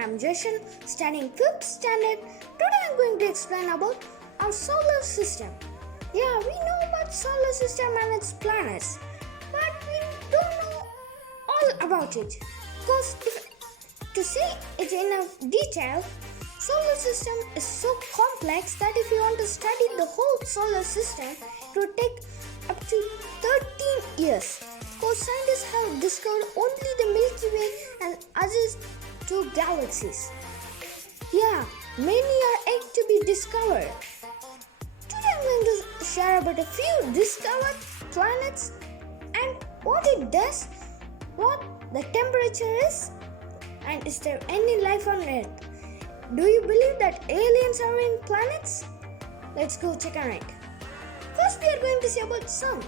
I'm Jashan, studying 5th standard. Today I'm going to explain about our solar system. Yeah, we know about solar system and its planets, but we don't know all about it. Because to see it in a detail, solar system is so complex that if you want to study the whole solar system, it would take up to 13 years. Because scientists have discovered only the Milky Way and other two galaxies. Yeah, many are yet to be discovered. Today I'm going to share about a few discovered planets and what it does, what the temperature is, and is there any life on Earth. Do you believe that aliens are in planets? Let's go check on it. First we are going to see about Sun.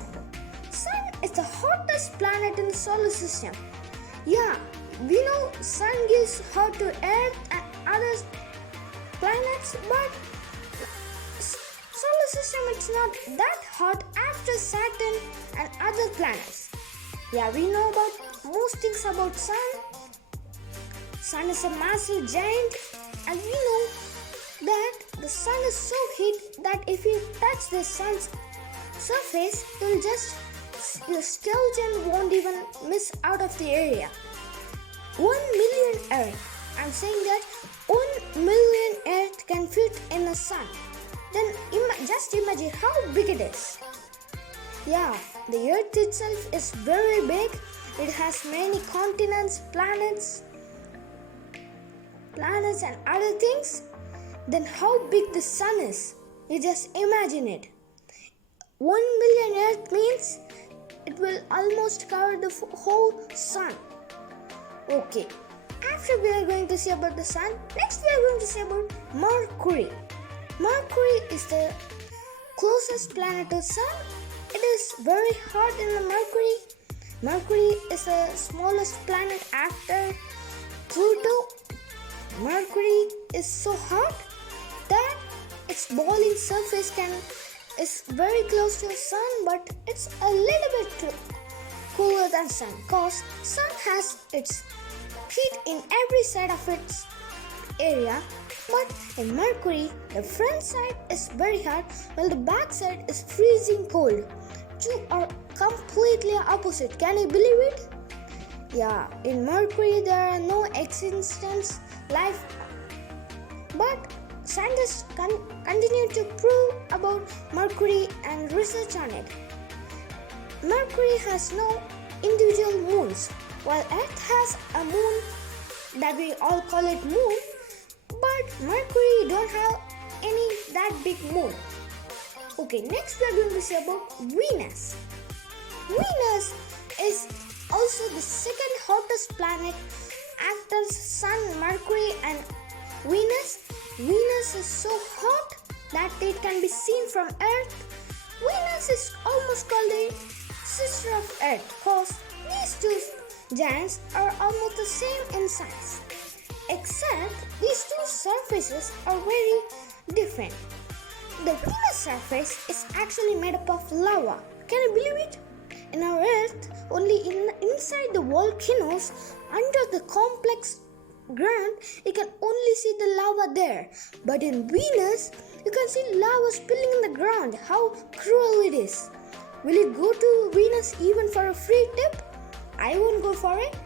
Sun is the hottest planet in the solar system. Yeah, we know Sun gives hot to Earth and other planets, but solar system it's not that hot after Saturn and other planets. Yeah, we know about most things about Sun. Sun is a massive giant, and we know that the Sun is so heat that if you touch the Sun's surface, your skeleton won't even miss out of the area. 1 million Earth. I'm saying that 1 million Earth can fit in the Sun. Then just imagine how big it is. Yeah, the Earth itself is very big. It has many continents, planets and other things. Then how big the Sun is? You just imagine it. 1 million Earth means it will almost cover the whole Sun. Okay, after we are going to see about the Sun, next we are going to see about Mercury. Mercury is the closest planet to Sun. It is very hot in the Mercury. Mercury is the smallest planet after Pluto. Mercury is so hot that its boiling surface is very close to the Sun, but it's a little bit cooler than Sun because Sun has its heat in every side of its area, but in Mercury the front side is very hot while the back side is freezing cold. Two are completely opposite. Can you believe it? Yeah, in Mercury there are no existence life, but scientists continue to prove about Mercury and research on it. Mercury has no individual moons, while Earth has a moon that we all call it moon, but Mercury don't have any that big moon. Okay, next we are going to see about Venus. Venus is also the second hottest planet after Sun, Mercury and Venus. Venus is so hot that it can be seen from Earth. Venus is almost called the sister of Earth because these two giants are almost the same in size. Except these two surfaces are very different. The Venus surface is actually made up of lava. Can you believe it? In our Earth, only inside the volcanoes, under the complex ground, you can only see the lava there. But in Venus, you can see lava spilling in the ground. How cruel it is. Will you go to Venus even for a free tip? I won't go for it.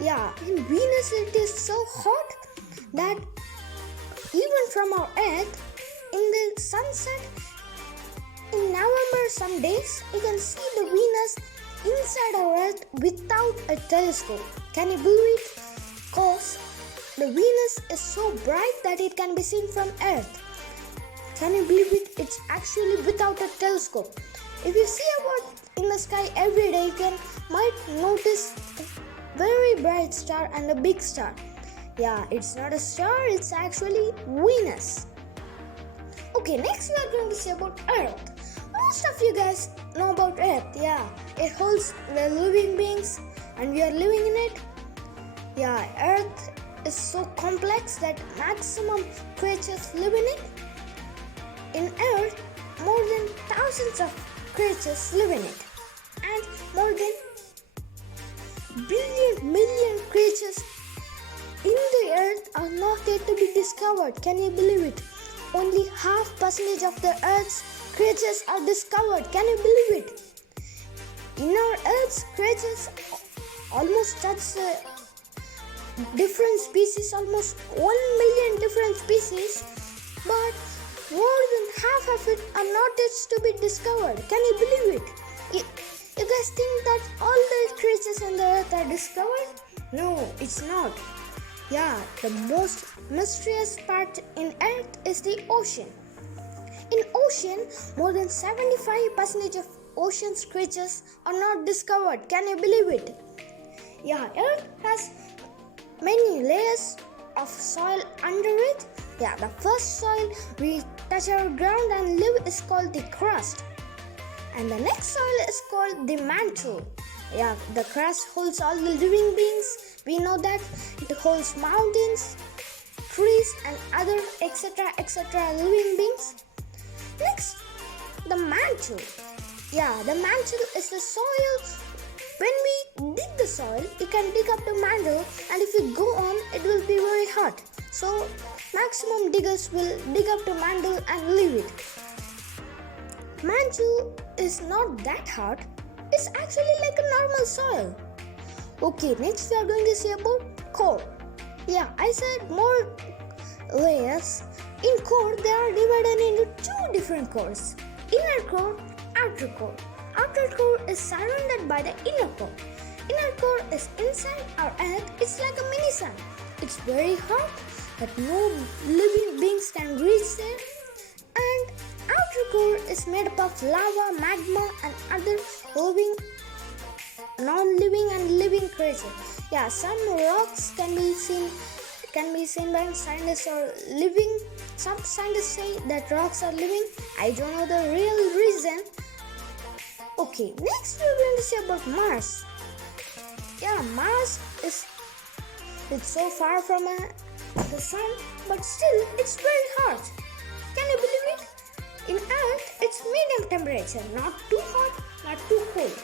Yeah, in Venus it is so hot that even from our Earth, in the sunset, in November some days, you can see the Venus inside our Earth without a telescope. Can you believe it? Because the Venus is so bright that it can be seen from Earth. Can you believe it? It's actually without a telescope. If you see about in the sky every day, you might notice a very bright star and a big star. Yeah, it's not a star, it's actually Venus. Okay, next we are going to see about Earth. Most of you guys know about Earth. Yeah, it holds the living beings and we are living in it. Yeah, Earth is so complex that maximum creatures live in it. In Earth, more than thousands of creatures live in it, and more than million creatures in yet to be discovered. Can you believe it? Only half percentage of the Earth's creatures are discovered. Can you believe it? In our Earth's creatures almost touch different species, almost 1 million different species, but more than half of it are not yet to be discovered. Can you believe it? You guys think that all the creatures on the earth are discovered? No, it's not. Yeah, the most mysterious part in earth is the ocean. In ocean, more than 75% of ocean's creatures are not discovered. Can you believe it? Yeah, earth has many layers of soil under it. Yeah, the first soil we touch our ground and live is called the crust. And the next soil is called the mantle. Yeah, the crust holds all the living beings. We know that it holds mountains, trees and other etc. living beings. Next, the mantle. Yeah, the mantle is the soil. When we dig the soil, you can dig up the mantle, and if you go on, it will be very hot. So, maximum diggers will dig up the mantle and leave it. Mantle is not that hard. It's actually like a normal soil. Okay, next we are going to see about core. Yeah, I said more layers. In core, they are divided into two different cores. Inner core, outer core. Outer core is surrounded by the inner core. Inner core is inside our earth. It's like a mini sun. It's very hot, but no living beings can reach there. And outer core is made up of lava, magma, and other living, non-living and living creatures. Yeah, some rocks can be seen by scientists or living. Some scientists say that rocks are living. I don't know the real reason. Okay, next we're going to see about Mars. Yeah, Mars is it's so far from the sun, but still it's very hot. Can you believe it? In Earth, it's medium temperature, not too hot, not too cold.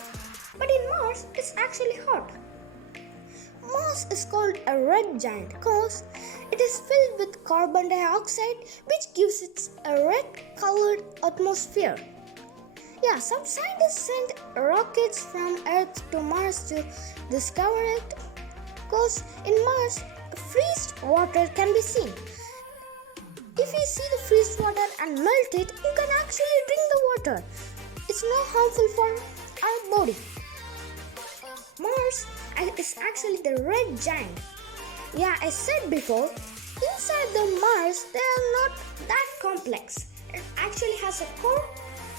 But in Mars, it's actually hot. Mars is called a red giant because it is filled with carbon dioxide, which gives it a red colored atmosphere. Yeah, some scientists sent rockets from Earth to Mars to discover it because in Mars, freezed water can be seen. If you see the freezed water and melt it, you can actually drink the water. It's not harmful for our body. Mars is actually the red giant. Yeah, I said before, inside the Mars, they are not that complex. It actually has a core,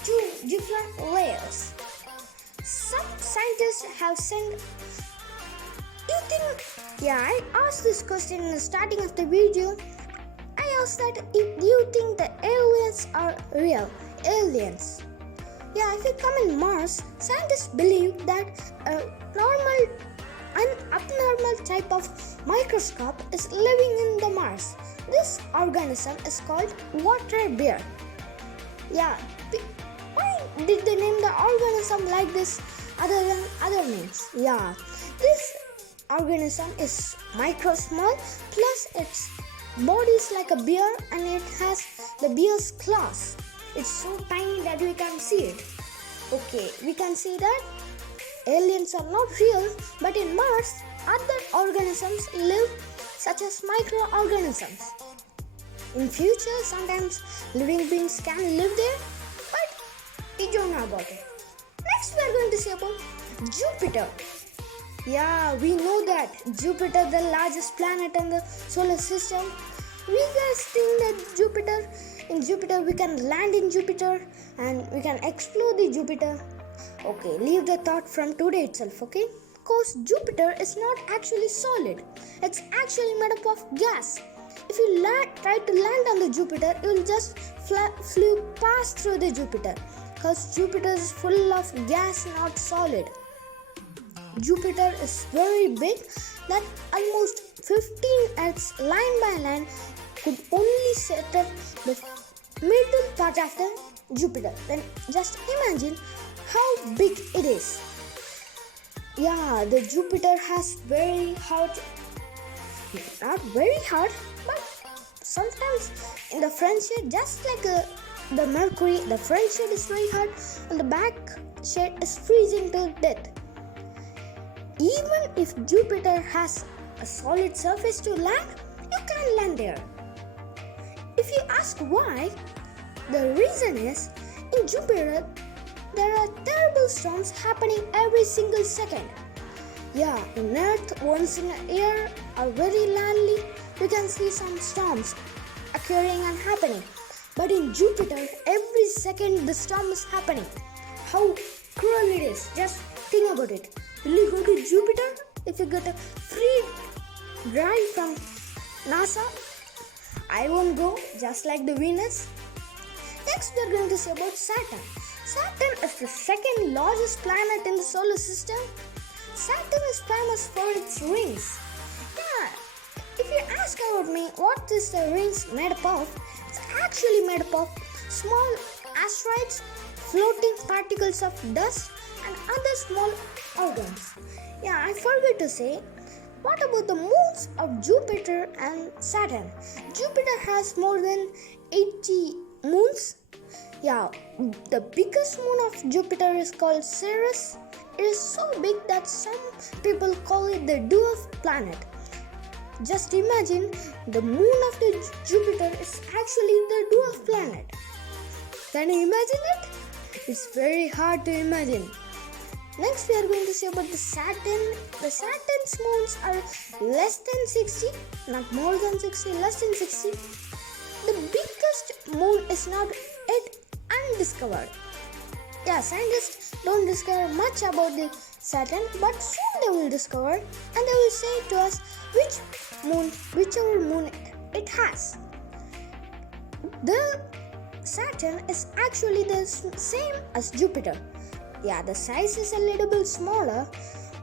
two different layers. Some scientists have sent. I asked this question in the starting of the video. I asked that if you think the aliens are real, aliens. Yeah, if you come in Mars, scientists believe that a abnormal type of microscope is living in the Mars. This organism is called water bear. Yeah, why did they name the organism like this other than other names? Yeah, this organism is micro small, plus its body is like a bear and it has the bear's claws. It's so tiny that we can see it. Okay, we can see that aliens are not real, but in Mars, other organisms live, such as microorganisms. In future, sometimes living beings can live there, but we don't know about it. Next, we are going to see about Jupiter. Yeah, we know that Jupiter, the largest planet in the solar system. We guys think that in Jupiter we can land in Jupiter and we can explore the Jupiter. Okay, leave the thought from today itself, okay? Because Jupiter is not actually solid. It's actually made up of gas. If you try to land on the Jupiter, you will just pass through the Jupiter. Because Jupiter is full of gas, not solid. Jupiter is very big that almost 15 Earths line by line could only settle the middle part of the Jupiter. Then just imagine how big it is. Yeah, the Jupiter has very hot, not very hot, but sometimes in the front shade, just like the Mercury, the front shade is very hot and the back shade is freezing to death. Even if Jupiter has a solid surface to land, you can't land there. If you ask why, the reason is in Jupiter there are terrible storms happening every single second. Yeah, in Earth once in a year or very rarely you can see some storms occurring and happening. But in Jupiter every second the storm is happening. How cruel it is. Just think about it. Will you go to Jupiter if you get a free ride from NASA? I won't go, just like the Venus. Next we are going to say about Saturn. Saturn is the second largest planet in the solar system. Saturn is famous for its rings. Yeah, if you ask about me what is the rings made up of, it's actually made up of small asteroids, floating particles of dust and other small organs. Yeah, I forgot to say, what about the moons of Jupiter and Saturn? Jupiter has more than 80 moons. Yeah, the biggest moon of Jupiter is called Ceres. It is so big that some people call it the dwarf planet. Just imagine the moon of the Jupiter is actually the dwarf planet. Can you imagine it? It's very hard to imagine. Next we are going to say about the Saturn. The Saturn's moons are less than 60, not more than 60, less than 60. The biggest moon is not yet undiscovered. Yeah, scientists don't discover much about the Saturn, but soon they will discover and they will say to us whichever moon it has. The Saturn is actually the same as Jupiter. Yeah, the size is a little bit smaller,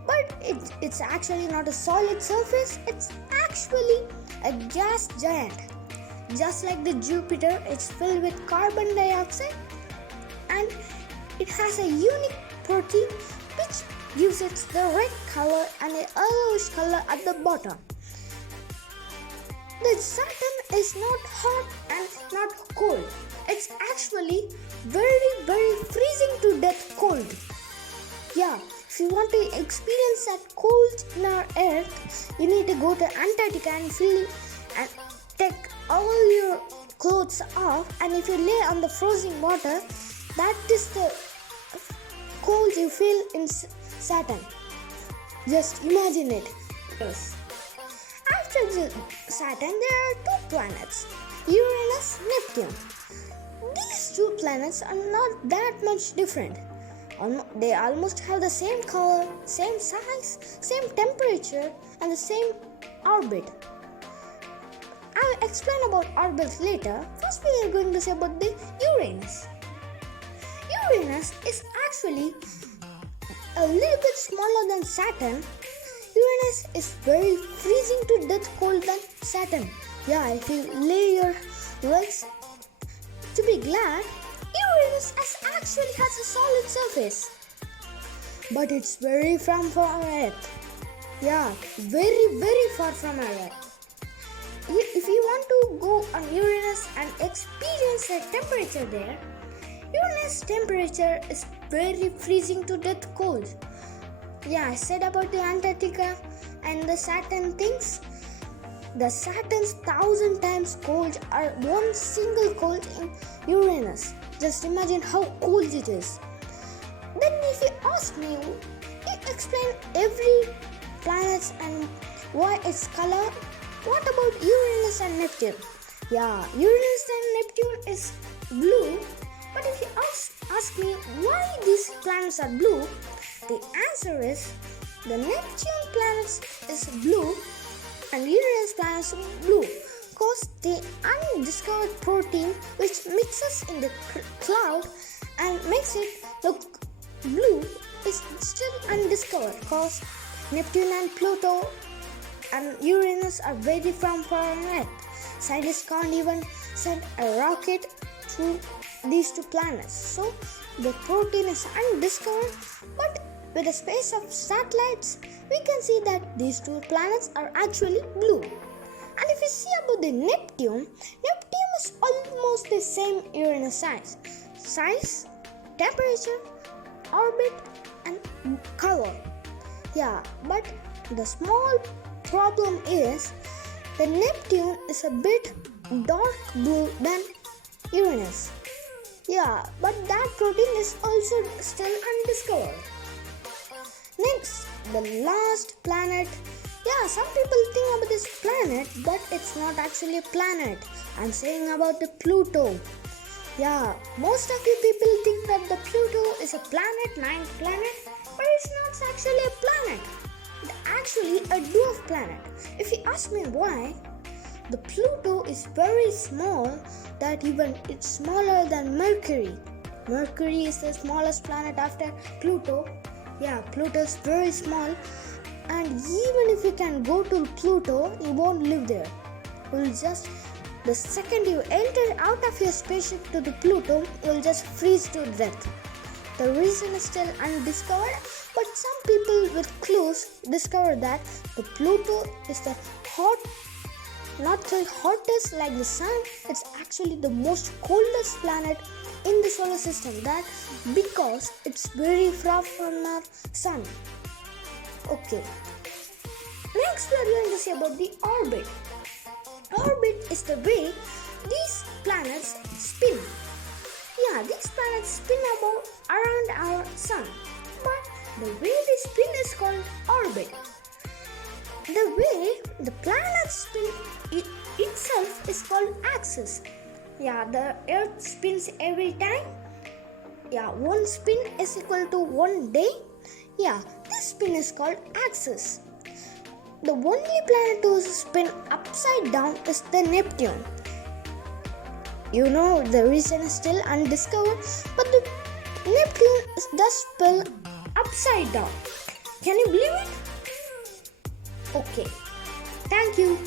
but it's actually not a solid surface. It's actually a gas giant. Just like the Jupiter, it's filled with carbon dioxide and it has a unique protein which gives it the red color and a yellowish color at the bottom. The Saturn is not hot and not cold. It's actually very, very freezing to death cold. Yeah, if you want to experience that cold in our Earth, you need to go to Antarctica and take all your clothes off, and if you lay on the frozen water, that is the cold you feel in Saturn. Just imagine it. Yes. After the Saturn, there are two planets, Uranus, Neptune. These two planets are not that much different. They almost have the same color, same size, same temperature, and the same orbit. I'll explain about orbits later. First, we are going to say about the Uranus. Uranus is actually a little bit smaller than Saturn. Uranus is very freezing to death cold than Saturn. Yeah, if you lay your legs to be glad, Uranus actually has a solid surface. But it's very far from Earth. Yeah, very, very far from our Earth. If you want to go on Uranus and experience the temperature there, Uranus temperature is very freezing to death cold. Yeah, I said about the Antarctica and the Saturn things. The Saturn's 1,000 times cold are one single cold in Uranus. Just imagine how cold it is. Then if you ask me, you explain every planet and why its color. What about Uranus and Neptune? Yeah, Uranus and Neptune is blue. But if you ask me why these planets are blue, the answer is the Neptune planets is blue and Uranus planets are blue because the undiscovered protein which mixes in the cloud and makes it look blue is still undiscovered because Neptune and Pluto and Uranus are very far from Earth. Scientists can't even send a rocket to these two planets. So the protein is undiscovered, but with the space of satellites, we can see that these two planets are actually blue. And if we see about the Neptune is almost the same Uranus size. Size, temperature, orbit and color. Yeah, but the small problem is the Neptune is a bit dark blue than Uranus. Yeah, but that protein is also still undiscovered. Next, the last planet. Yeah, some people think about this planet, but it's not actually a planet. I'm saying about the Pluto. Yeah, most of you people think that the Pluto is a planet, ninth planet, but it's not actually a planet. It's actually a dwarf planet. If you ask me why, the Pluto is very small, that even it's smaller than Mercury. Mercury is the smallest planet after Pluto. Yeah, Pluto is very small, and even if you can go to Pluto, you won't live there. The second you enter out of your spaceship to the Pluto, you'll just freeze to death. The reason is still undiscovered, but some people with clues discovered that the Pluto is the not the hottest like the sun. It's actually the most coldest planet in the solar system, that because it's very far from our sun. Okay, next we are going to see about the orbit. Orbit is the way these planets spin. Yeah, these planets spin around our sun, but the way they spin is called orbit. The way the planets spin itself is called axis. Yeah, the earth spins every time. Yeah, one spin is equal to 1 day. Yeah, this spin is called axis. The only planet to spin upside down is the Neptune. You know, the reason is still undiscovered, but the Neptune does spin upside down. Can you believe it? Okay, thank you.